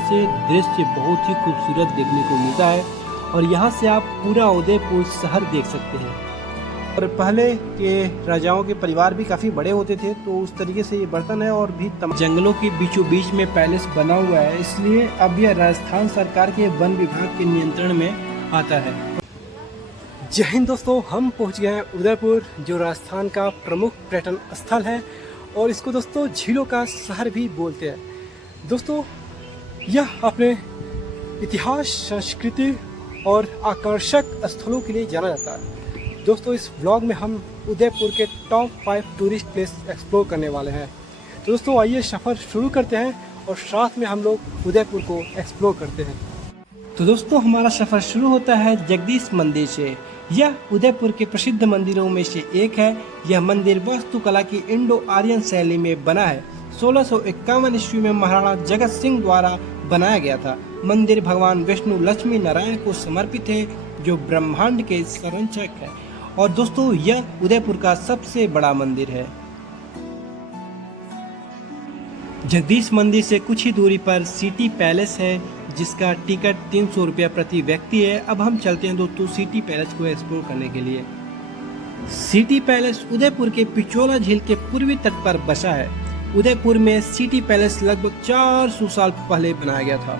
से दृश्य बहुत ही खूबसूरत देखने को मिलता है और यहाँ से आप पूरा उदयपुर शहर देख सकते हैं। और पहले के राजाओं के परिवार भी काफ़ी बड़े होते थे, तो उस तरीके से ये बर्तन है और भी जंगलों के बीचों बीच में पैलेस बना हुआ है, इसलिए अब यह राजस्थान सरकार के वन विभाग के नियंत्रण में आता है। जय हिंद दोस्तों, हम पहुंच गए हैं उदयपुर, जो राजस्थान का प्रमुख पर्यटन स्थल है और इसको दोस्तों झीलों का शहर भी बोलते हैं। दोस्तों यह अपने इतिहास, संस्कृति और आकर्षक स्थलों के लिए जाना जाता है। दोस्तों इस व्लॉग में हम उदयपुर के टॉप 5 टूरिस्ट प्लेस एक्सप्लोर करने वाले हैं। तो दोस्तों आइए सफ़र शुरू करते हैं और साथ में हम लोग उदयपुर को एक्सप्लोर करते हैं। तो दोस्तों हमारा सफ़र शुरू होता है जगदीश मंदिर से। यह उदयपुर के प्रसिद्ध मंदिरों में से एक है। यह मंदिर वास्तुकला की इंडो आर्यन शैली में बना है। 1651 ईस्वी में महाराणा जगत सिंह द्वारा बनाया गया था। मंदिर भगवान विष्णु लक्ष्मी नारायण को समर्पित है, जो ब्रह्मांड के संरक्षक है। और दोस्तों यह उदयपुर का सबसे बड़ा मंदिर है। जगदीश मंदिर से कुछ ही दूरी पर सिटी पैलेस है, जिसका टिकट 300 रुपया प्रति व्यक्ति है। अब हम चलते हैं दोस्तों सिटी पैलेस को एक्सप्लोर करने के लिए। सिटी पैलेस उदयपुर के पिचोला झील के पूर्वी तट पर बसा है। उदयपुर में सिटी पैलेस लगभग 400 साल पहले बनाया गया था।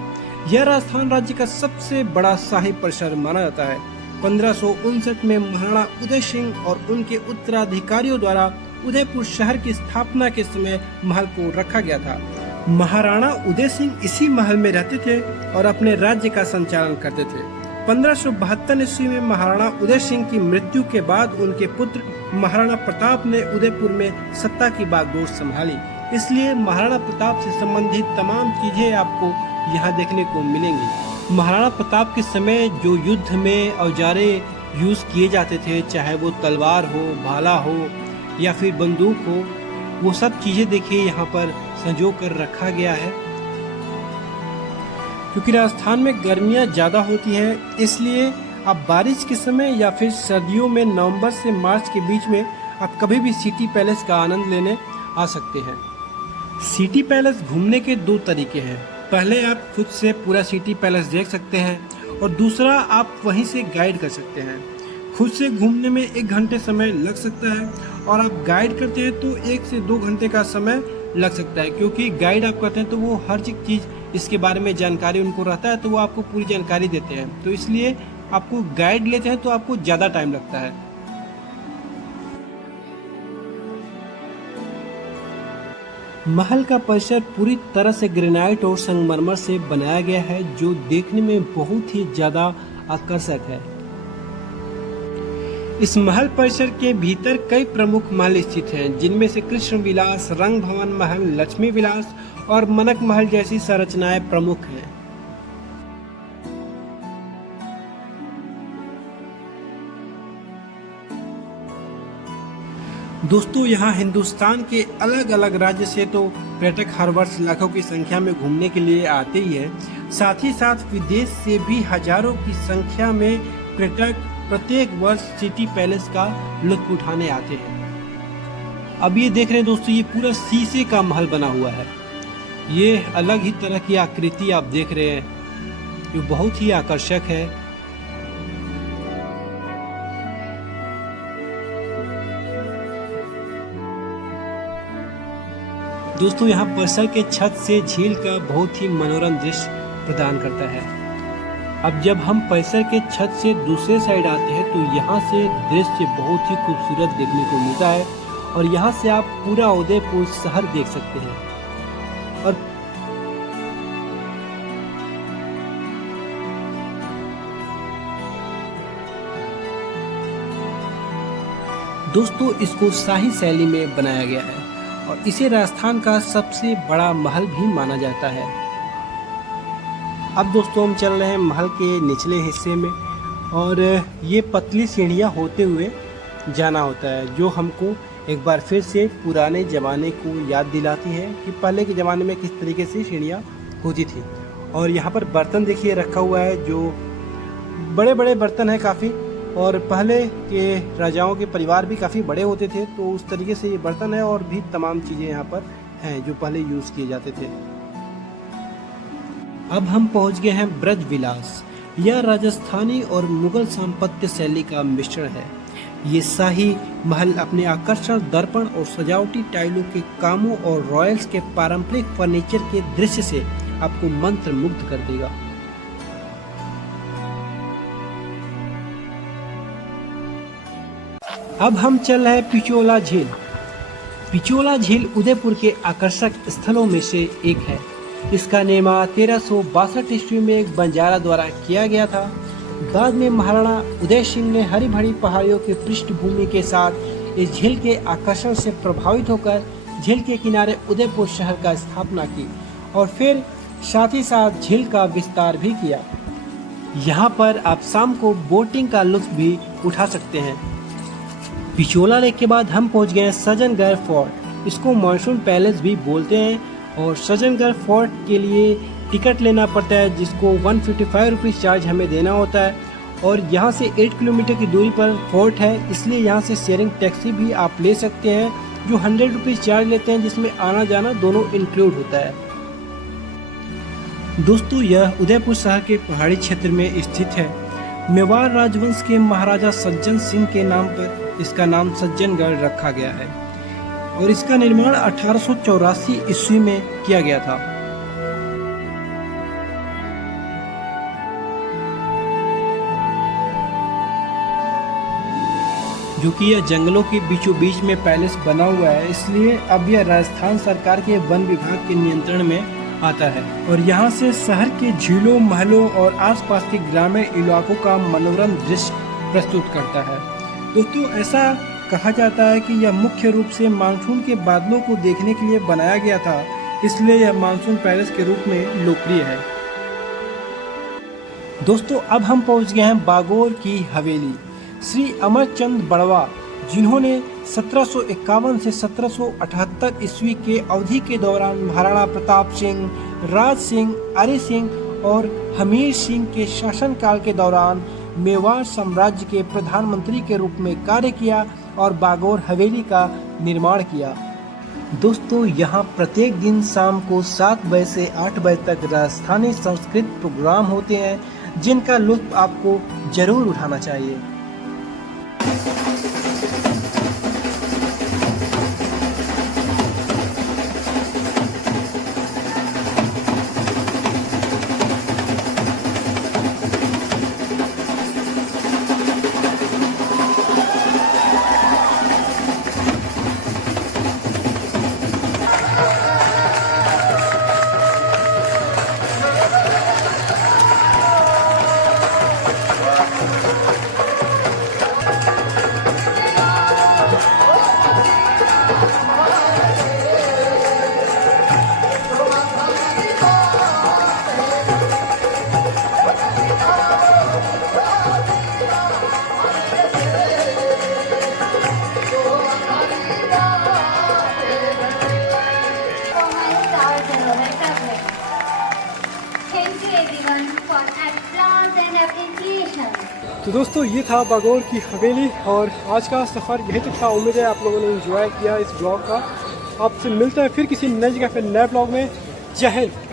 यह राजस्थान राज्य का सबसे बड़ा शाही परिसर माना जाता है। 1559 में महाराणा उदय सिंह और उनके उत्तराधिकारियों द्वारा उदयपुर शहर की स्थापना के समय महल को रखा गया था। महाराणा उदय सिंह इसी महल में रहते थे और अपने राज्य का संचालन करते थे। 1572 ईस्वी में महाराणा उदय सिंह की मृत्यु के बाद उनके पुत्र महाराणा प्रताप ने उदयपुर में सत्ता की बागडोर संभाली। इसलिए महाराणा प्रताप से संबंधित तमाम चीजें आपको यहाँ देखने को मिलेंगी। महाराणा प्रताप के समय जो युद्ध में औजारे यूज किए जाते थे, चाहे वो तलवार हो, भाला हो या फिर बंदूक हो, वो सब चीजें देखिए यहाँ पर संजो कर रखा गया है। क्योंकि राजस्थान में गर्मियाँ ज़्यादा होती हैं, इसलिए आप बारिश के समय या फिर सर्दियों में नवंबर से मार्च के बीच में आप कभी भी सिटी पैलेस का आनंद लेने आ सकते हैं। सिटी पैलेस घूमने के 2 तरीके हैं। पहले आप खुद से पूरा सिटी पैलेस देख सकते हैं और दूसरा आप वहीं से गाइड कर सकते हैं। खुद से घूमने में 1 घंटे समय लग सकता है और आप गाइड करते हैं तो 1 से 2 घंटे का समय लग सकता है, क्योंकि गाइड आप करते हैं तो वो हर चीज़ इसके बारे में जानकारी उनको रहता है, तो वो आपको पूरी जानकारी देते हैं। तो इसलिए आपको गाइड लेते हैं तो आपको ज़्यादा टाइम लगता है। महल का परिसर पूरी तरह से ग्रेनाइट और संगमरमर से बनाया गया है, जो देखने में बहुत ही ज़्यादा आकर्षक है। इस महल परिसर के भीतर कई प्रमुख महल स्थित हैं, जिनमें से कृष्ण विलास, रंग भवन महल, लक्ष्मी विलास और मनक महल जैसी संरचनाएं प्रमुख हैं। दोस्तों यहाँ हिंदुस्तान के अलग अलग राज्य से तो पर्यटक हर वर्ष लाखों की संख्या में घूमने के लिए आते ही है। साथ ही साथ विदेश से भी हजारों की संख्या में पर्यटक प्रत्येक वर्ष सिटी पैलेस का लुत्फ उठाने आते हैं। अब ये देख रहे हैं दोस्तों, ये पूरा शीशे का महल बना हुआ है। ये अलग ही तरह की आकृति आप देख रहे हैं, जो बहुत ही आकर्षक है। दोस्तों यहाँ परिसर के छत से झील का बहुत ही मनोरम दृश्य प्रदान करता है। अब जब हम परिसर के छत से दूसरे साइड आते हैं तो यहाँ से दृश्य बहुत ही खूबसूरत देखने को मिलता है और यहाँ से आप पूरा उदयपुर शहर देख सकते हैं। और दोस्तों इसको शाही शैली में बनाया गया है और इसे राजस्थान का सबसे बड़ा महल भी माना जाता है। अब दोस्तों हम चल रहे हैं महल के निचले हिस्से में और ये पतली सीढ़ियाँ होते हुए जाना होता है, जो हमको एक बार फिर से पुराने ज़माने को याद दिलाती है कि पहले के ज़माने में किस तरीके से सीढ़ियाँ होती थी। और यहाँ पर बर्तन देखिए रखा हुआ है, जो बड़े बड़े बर्तन हैं काफ़ी, और पहले के राजाओं के परिवार भी काफ़ी बड़े होते थे, तो उस तरीके से ये बर्तन है और भी तमाम चीज़ें यहाँ पर हैं जो पहले यूज़ किए जाते थे। अब हम पहुंच गए हैं ब्रज विलास। यह राजस्थानी और मुगल स्थापत्य शैली का मिश्रण है। ये शाही महल अपने आकर्षण, दर्पण और सजावटी टाइलों के कामों और रॉयल्स के पारंपरिक फर्नीचर के दृश्य से आपको मंत्रमुग्ध कर देगा। अब हम चल रहे हैं पिचोला झील। पिचोला झील उदयपुर के आकर्षक स्थलों में से एक है। इसका निर्माण 1362 ईस्वी में एक बंजारा द्वारा किया गया था। बाद में महाराणा उदय सिंह ने हरी भरी पहाड़ियों की पृष्ठभूमि के साथ इस झील के आकर्षण से प्रभावित होकर झील के किनारे उदयपुर शहर का स्थापना की और फिर साथ ही साथ झील का विस्तार भी किया। यहाँ पर आप शाम को बोटिंग का लुत्फ भी उठा सकते हैं। पिचोला लेक के बाद हम पहुँच गए सज्जनगढ़ फोर्ट। इसको मानसून पैलेस भी बोलते हैं और सज्जनगढ़ फोर्ट के लिए टिकट लेना पड़ता है, जिसको 155 रुपीज़ चार्ज हमें देना होता है। और यहाँ से 8 किलोमीटर की दूरी पर फोर्ट है, इसलिए यहाँ से शेयरिंग टैक्सी भी आप ले सकते हैं जो 100 रुपीज़ चार्ज लेते हैं, जिसमें आना जाना दोनों इंक्लूड होता है। दोस्तों, यह उदयपुर शहर के पहाड़ी क्षेत्र में स्थित है। मेवाड़ राजवंश के महाराजा सज्जन सिंह के नाम पर इसका नाम सज्जनगढ़ रखा गया है और इसका निर्माण 1884 ईस्वी में किया गया था। जो कि यह जंगलों के बीचों बीच में पैलेस बना हुआ है, इसलिए अब यह राजस्थान सरकार के वन विभाग के नियंत्रण में आता है और यहाँ से शहर के झीलों, महलों और आसपास के ग्रामीण इलाकों का मनोरम दृश्य प्रस्तुत करता है। दोस्तों, ऐसा कहा जाता है कि यह मुख्य रूप से मानसून के बादलों को देखने के लिए बनाया गया था, इसलिए यह मानसून पैलेस के रूप में लोकप्रिय है। दोस्तों, अब हम पहुंच गए हैं बागोर की हवेली। श्री अमरचंद बड़वा, जिन्होंने 1751 से 1778 ईस्वी के अवधि के दौरान महाराणा प्रताप सिंह, राज सिंह, अरि सिंह और हमीर सिंह के शासनकाल के दौरान मेवाड़ साम्राज्य के प्रधानमंत्री के रूप में कार्य किया और बागोर हवेली का निर्माण किया। दोस्तों, यहाँ प्रत्येक दिन शाम को 7 बजे से 8 बजे तक राजस्थानी संस्कृत प्रोग्राम होते हैं, जिनका लुत्फ आपको जरूर उठाना चाहिए। तो दोस्तों, ये था बागोर की हवेली और आज का सफ़र यही तक था। उम्मीद है आप लोगों ने एंजॉय किया इस ब्लॉग का। आपसे मिलते हैं फिर किसी नई जगह, फिर नए ब्लॉग में। जय हिंद।